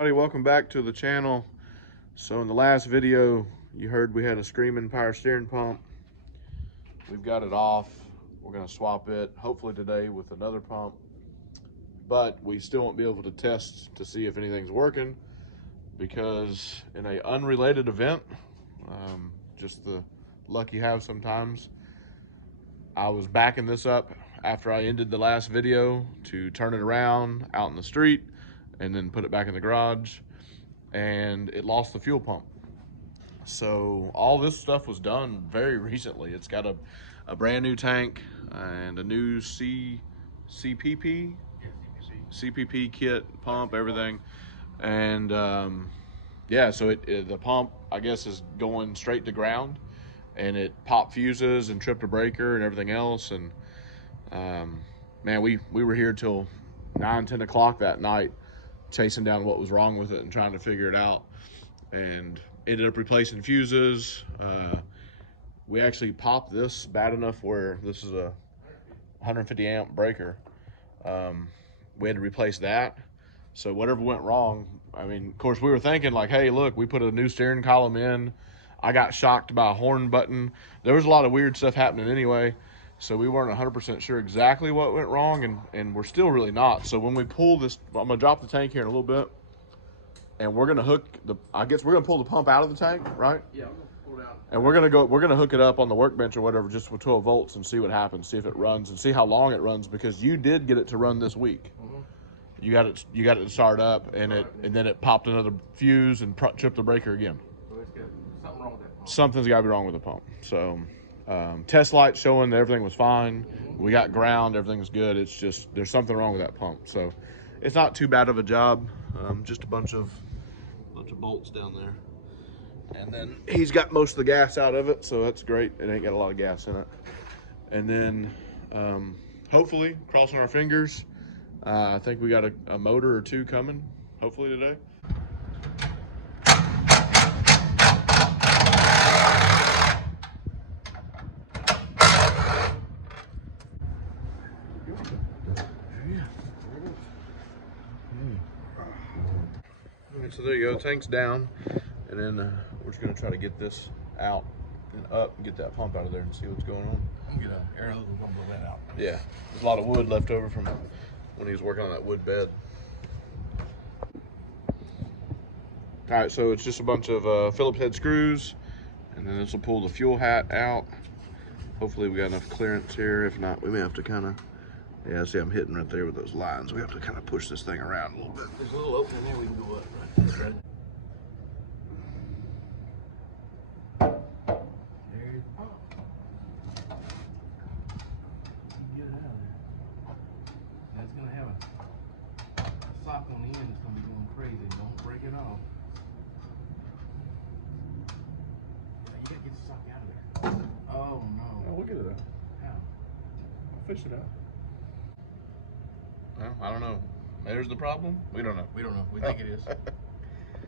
Welcome back to the channel. So in the last video you heard we had a screaming power steering pump. We've got it off. We're going to swap it hopefully today with another pump, but we still won't be able to test to see if anything's working because in an unrelated event, just the luck you have sometimes, I was backing this up after I ended the last video to turn it around out in the street and then put it back in the garage, and it lost the fuel pump. So all this stuff was done very recently. It's got a brand new tank and a new CPP kit, pump, everything. And yeah, so the pump, I guess, is going straight to ground, and it popped fuses and tripped a breaker and everything else. And man, we were here till 9-10 o'clock that night chasing down what was wrong with it and trying to figure it out, and ended up replacing fuses. We actually popped this bad enough where this is a 150 amp breaker. We had to replace that. So whatever went wrong, I mean, of course we were thinking like, hey, look, we put a new steering column in. I got shocked by a horn button. There was a lot of weird stuff happening anyway. So we weren't 100% sure exactly what went wrong, and we're still really not. So when we pull this, I'm gonna drop the tank here in a little bit, and we're gonna hook I guess we're gonna pull the pump out of the tank, right? Yeah, I'm gonna pull it out. And we're gonna hook it up on the workbench or whatever, just with 12 volts, and see what happens, see if it runs, and see how long it runs, because you did get it to run this week. Mm-hmm. You got it to start up, and then it popped another fuse and tripped the breaker again. So it's got something wrong with that pump. Something's got to be wrong with the pump. So test light showing that everything was fine. We got ground, everything's good. It's just there's something wrong with that pump. So it's not too bad of a job. Just a bunch of bolts down there, and then he's got most of the gas out of it, so that's great. It ain't got a lot of gas in it. And then hopefully, crossing our fingers, I think we got a motor or two coming hopefully today. So there you go, tank's down, and then we're just gonna try to get this out and up and get that pump out of there and see what's going on. I'm gonna get an air hose and blow that out. Yeah, there's a lot of wood left over from when he was working on that wood bed. All right, so it's just a bunch of Phillips head screws, and then this will pull the fuel hat out. Hopefully we got enough clearance here. If not, we may have to kind of, yeah, see I'm hitting right there with those lines. We have to kind of push this thing around a little bit. There's a little opening there we can go up, right? Right. There's the pump. Get it out of there. That's gonna have a sock on the end that's gonna be going crazy. Don't break it off. Yeah, you gotta get the sock out of there. Oh no. Oh, we'll get it out. How? I'll fish it out. Well, I don't know. There's the problem? We don't know. We don't know. We think it is.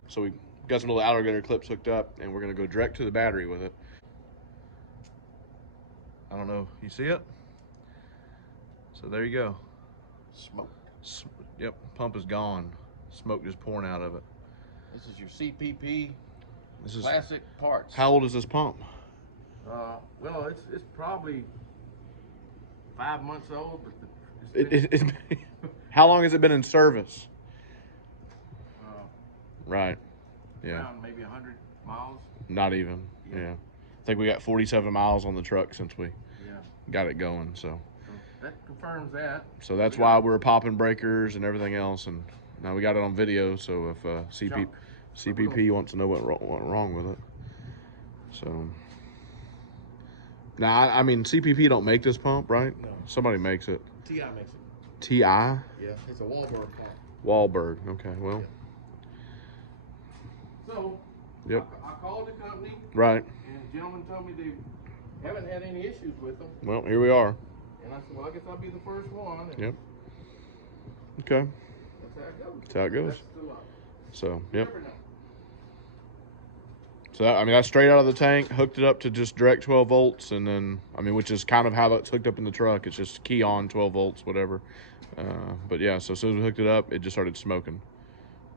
So we got some little alligator clips hooked up, and we're gonna go direct to the battery with it. I don't know, you see it? So there you go. Smoke. Yep, pump is gone. Smoke just pouring out of it. This is your CPP This is classic parts. How old is this pump? Well, it's probably 5 months old, but How long has it been in service? Right. Yeah. Around maybe 100 miles. Not even. Yeah. I think we got 47 miles on the truck since we got it going. So that confirms that. So that's why we're popping breakers and everything else, and now we got it on video. So if CPP wants to know what went wrong with it, so now I mean CPP don't make this pump, right? No. Somebody makes it. TI makes it. TI? Yeah, it's a Wahlberg pump. Wahlberg. Okay, well. Yeah. So, yep. I called the company. Right. And the gentleman told me they haven't had any issues with them. Well, here we are. And I said, well, I guess I'll be the first one. And yep. Okay. That's how it goes. That's how it goes. That's the luck. So, yep. So, I mean, that's straight out of the tank, hooked it up to just direct 12 volts, and then, I mean, which is kind of how it's hooked up in the truck. It's just key on 12 volts, whatever. But yeah, so as soon as we hooked it up, it just started smoking.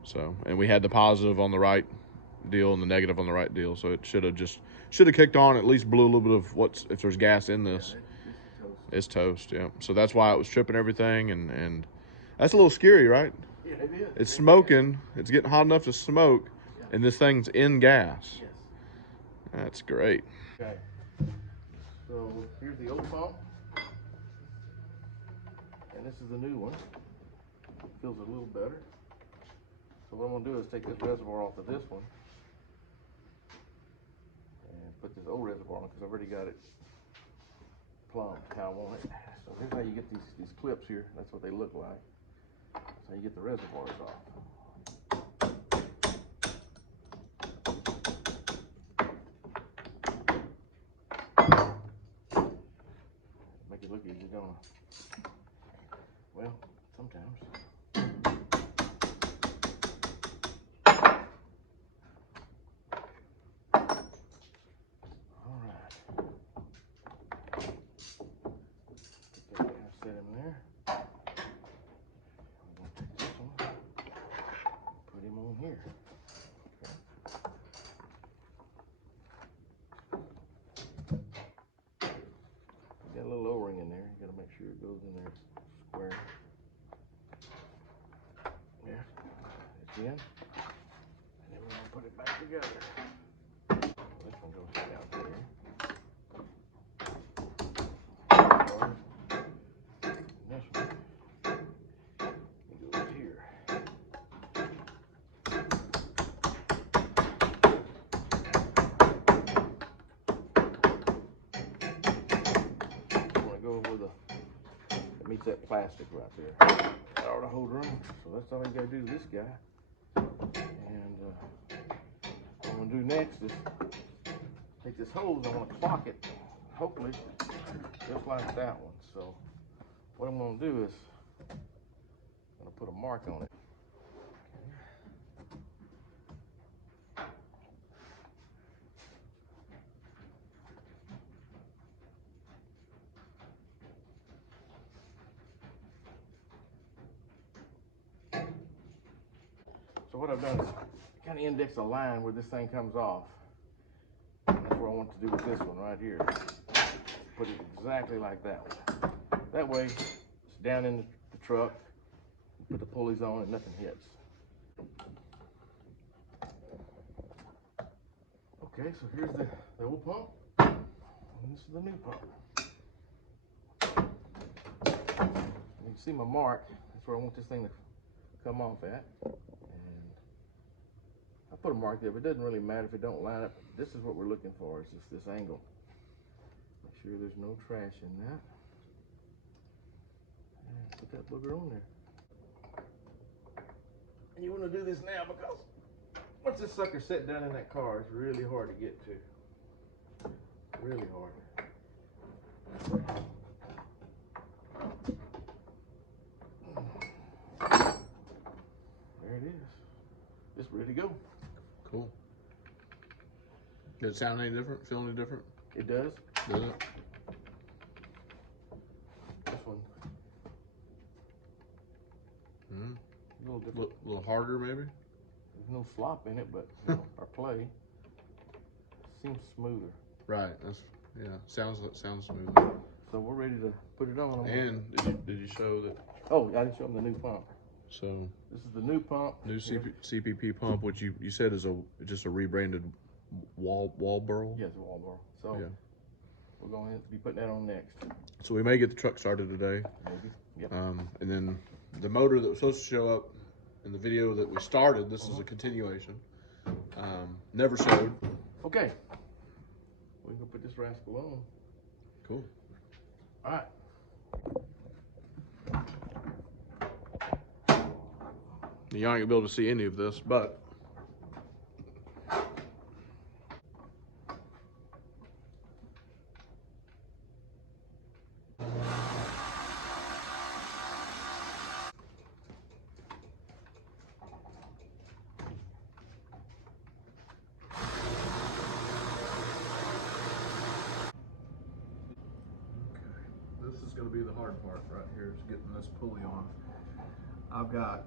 So, and we had the positive on the right deal and the negative on the right deal. So it should have kicked on, at least blew a little bit of if there's gas in this. Yeah, toast. It's toast, yeah. So that's why it was tripping everything, and that's a little scary, right? Yeah, it is. It's smoking. It's getting hot enough to smoke, and this thing's in gas. Yes. That's great. Okay. So here's the old pump, and this is the new one. Feels a little better. So what I'm gonna do is take this reservoir off of this one and put this old reservoir on because I've already got it plumbed how I want it. So here's how you get these clips here. That's what they look like. That's how you get the reservoirs off. Make it look easy, don't I? Well, sometimes. All right. Get that gas set in there. I'm gonna take this one, put him on here. Got a little O-ring in there. You gotta make sure it goes in there square. Yeah, it's in. And then we're gonna put it back together. This one goes down there. And this one goes here. I'm gonna go over that meets that plastic right there. That ought to hold room. So that's all you gotta do to this guy. And what I'm gonna do next is take this hose. I want to clock it, hopefully, just like that one. So what I'm gonna do is I'm gonna put a mark on it. So what I've done is kind of index a line where this thing comes off. And that's what I want to do with this one right here. Put it exactly like that one. That way, it's down in the truck. Put the pulleys on and nothing hits. Okay, so here's the old pump. And this is the new pump. You can see my mark. That's where I want this thing to come off at. And I put a mark there, but it doesn't really matter if it don't line up. This is what we're looking for, is just this angle. Make sure there's no trash in that. And put that booger on there. And you want to do this now because once this sucker set down in that car, it's really hard to get to. Really hard. There it is. It's ready to go. Cool. Does it sound any different? Feel any different? It does. Does it? This one. Mm-hmm. A little different. A little harder, maybe? There's no slop in it, but you know, our play seems smoother. Right. That's sounds smooth. So we're ready to put it on. And did you show that? Oh, I didn't show them the new pump. So this is the new pump. New CPP pump, which you said is just a rebranded Walboro. Yes, Walboro. So yeah, we're going to be putting that on next. So we may get the truck started today. Maybe. Yep. And then the motor that was supposed to show up in the video that we started. This is a continuation. Never showed. Okay. We're gonna put this rascal on. Cool. All right. You aren't gonna be able to see any of this, but this is going to be the hard part right here, is getting this pulley on. I've got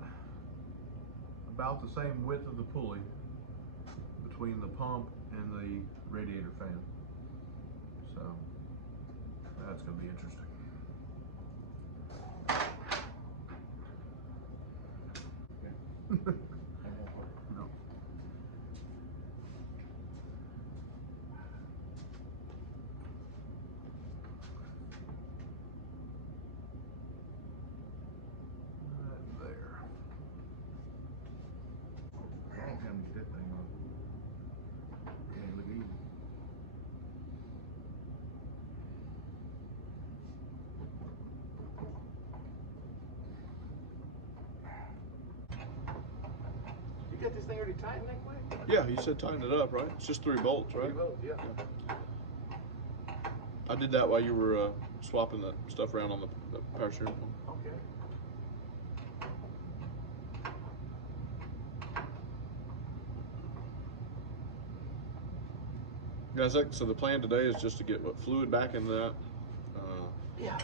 about the same width of the pulley between the pump and the radiator fan. So that's going to be interesting. No. Right there. I don't have to get that thing on. Can't look easy. You got this thing already tightened that way? Yeah, you said tighten it up, right? It's just 3 bolts, right? 3 volts, yeah. I did that while you were swapping that stuff around on the power steering pump. Okay. Guys, so the plan today is just to get fluid back in that. Yeah.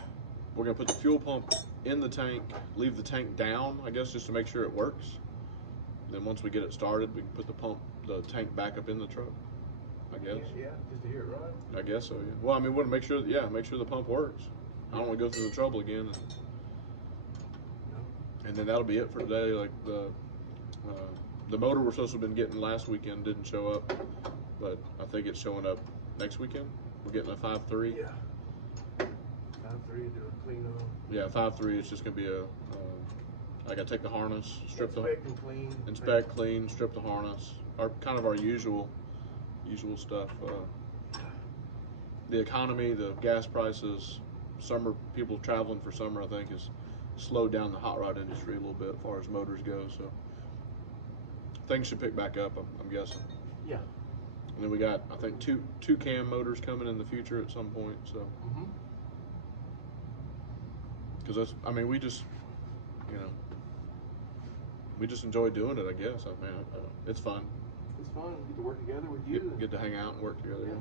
We're gonna put the fuel pump in the tank, leave the tank down, I guess, just to make sure it works. Then once we get it started, we can put the tank back up in the truck, I guess. Yeah, just to hear it run. I guess so, yeah. Well, I mean, we want to make sure the pump works. I don't want to go through the trouble again. And then that'll be it for today. Like the motor we're supposed to have been getting last weekend didn't show up, but I think it's showing up next weekend. We're getting a 5.3. Yeah. 5.3, do a clean on. Yeah, 5.3. It's just gonna be I gotta take the harness, Inspect and clean. Inspect, clean, strip the harness. Our usual stuff. The economy, the gas prices, summer, people traveling for summer, I think, has slowed down the hot rod industry a little bit as far as motors go. So things should pick back up, I'm guessing. Yeah. And then we got, I think, two cam motors coming in the future at some point. So, because that's, I mean, we just enjoy doing it, I guess. I mean, it's fun. It's fun. Get to work together with you. Get to hang out and work together. Yeah.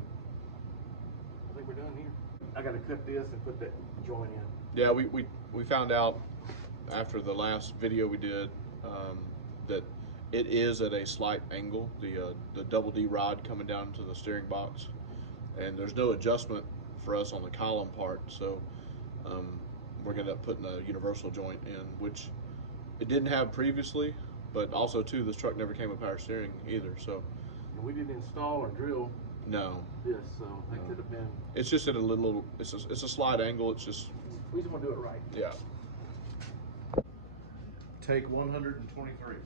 I think we're done here. I got to cut this and put that joint in. Yeah, we found out after the last video we did that it is at a slight angle, the double D rod coming down to the steering box, and there's no adjustment for us on the column part, so we're gonna end up putting a universal joint in, which it didn't have previously, but also too, this truck never came with power steering either, so. And we didn't install or drill No. this, so that could have been. It's just at a little, it's a slight angle, it's just. We just want to do it right. Yeah. Take 123.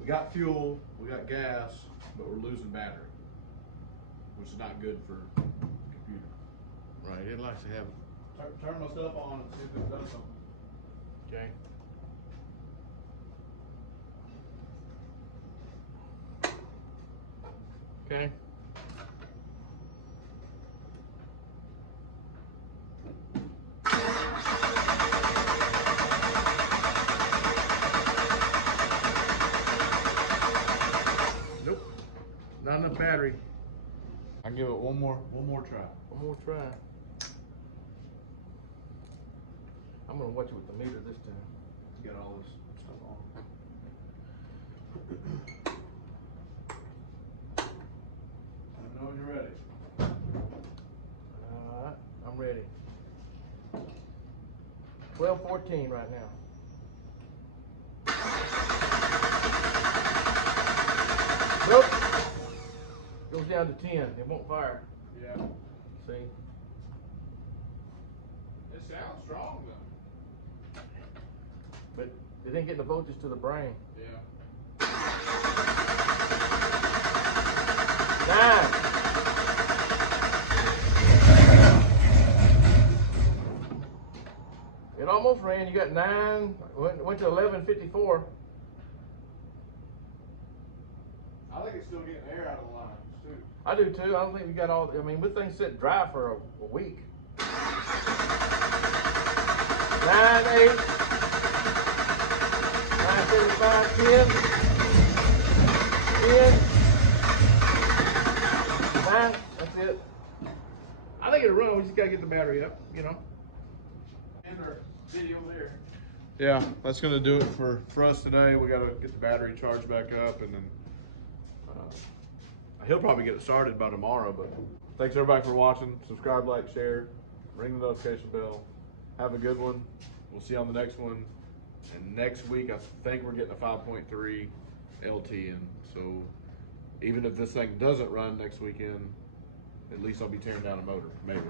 We got fuel, we got gas, but we're losing battery, which is not good for computer. Right, it likes to have. Turn my stuff on and see if it does something. Okay. Okay. Nope. Not enough battery. I can give it one more try. One more try. I'm gonna watch it with the meter this time. Get all this stuff on. Let me know when you're ready. Alright, I'm ready. 12:14 right now. Nope. Goes down to 10. It won't fire. Yeah. See? It sounds strong though. But it ain't getting the voltage to the brain. Yeah. 9. It almost ran. You got 9. Went to 11:54. I think it's still getting air out of the lines too. I do too. I don't think we got all. I mean, this thing sit dry for a week. 9, 8, 9:35, 10, 10, 9. That's it. I think it'll run. We just gotta get the battery up. You know. End our video there. yeah, that's gonna do it for us today. We gotta get the battery charged back up, and then he'll probably get it started by tomorrow. But thanks everybody for watching. Subscribe, like, share, ring the notification bell. Have a good one. We'll see you on the next one. And next week, I think we're getting a 5.3 LT in. So even if this thing doesn't run next weekend, at least I'll be tearing down a motor, maybe.